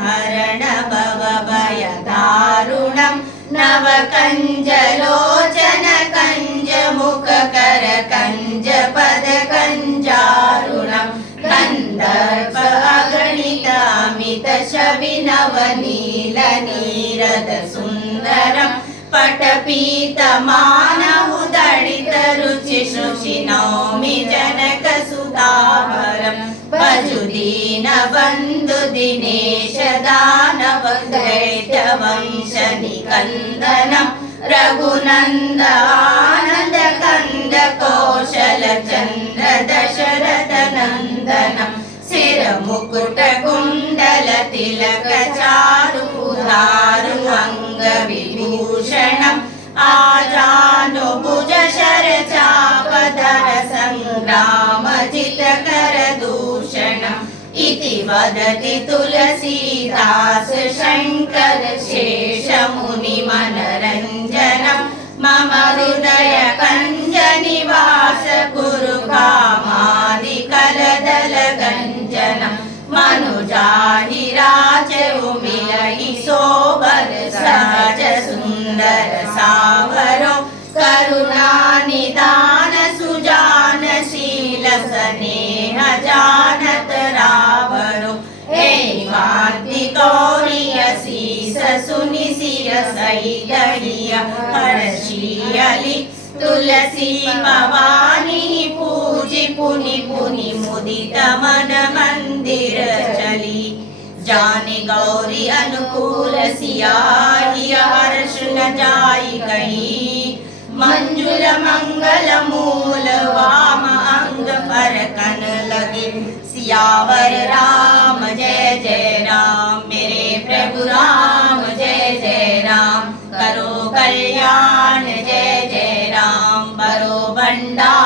हरण भवभयदारुणं नवकञ्जलोचन कञ्जमुखकर कञ्जपदकञ्जारुणं गन्धर्व अगणित अमित शविनवनीलनीरद सुन्दरं पटपीतमानहुदडितरुचि शुचिनौमि जनकसुधावरं भजुदीनबन्धु दिनेश दानव दैत्यवंशनिकन्दनं रघुनन्द आनन्द कन्द कौशलचन्द्र दशरथनन्दनं शिरमुकुटकुण्डल तिलक चारुधारु अङ्गविभूषणम् आजानुभुज शरचापधर सङ्ग्रामजितकर दूषणम् इति वदति तुलसीदास शङ्कर शेषमुनिमनरञ्जनं मम हृदय कञ्जनिवास कुरु कामादिकलदलगञ्जनं मनुजाहिराचउमिलहि सोबर सहज सुन्दर सावरो करुणानिदान सुजानशील स्नेह जानत रावरो हे कान्ति गौरीय शीस सुनिसिय सैदहिय हर्षियलि तुलसी भवानी पूजि पुनि पुनि मुदित मन मंदिर चली जाने गौरी अनुकूल सियाही हर्ष न जाई कहीं मंजुल मंगल मूल वाम अंग पर कन लगे सियावर राम जय जय राम मेरे प्रभु राम जय जय राम करो कल्याण जय जय राम बरो भंडार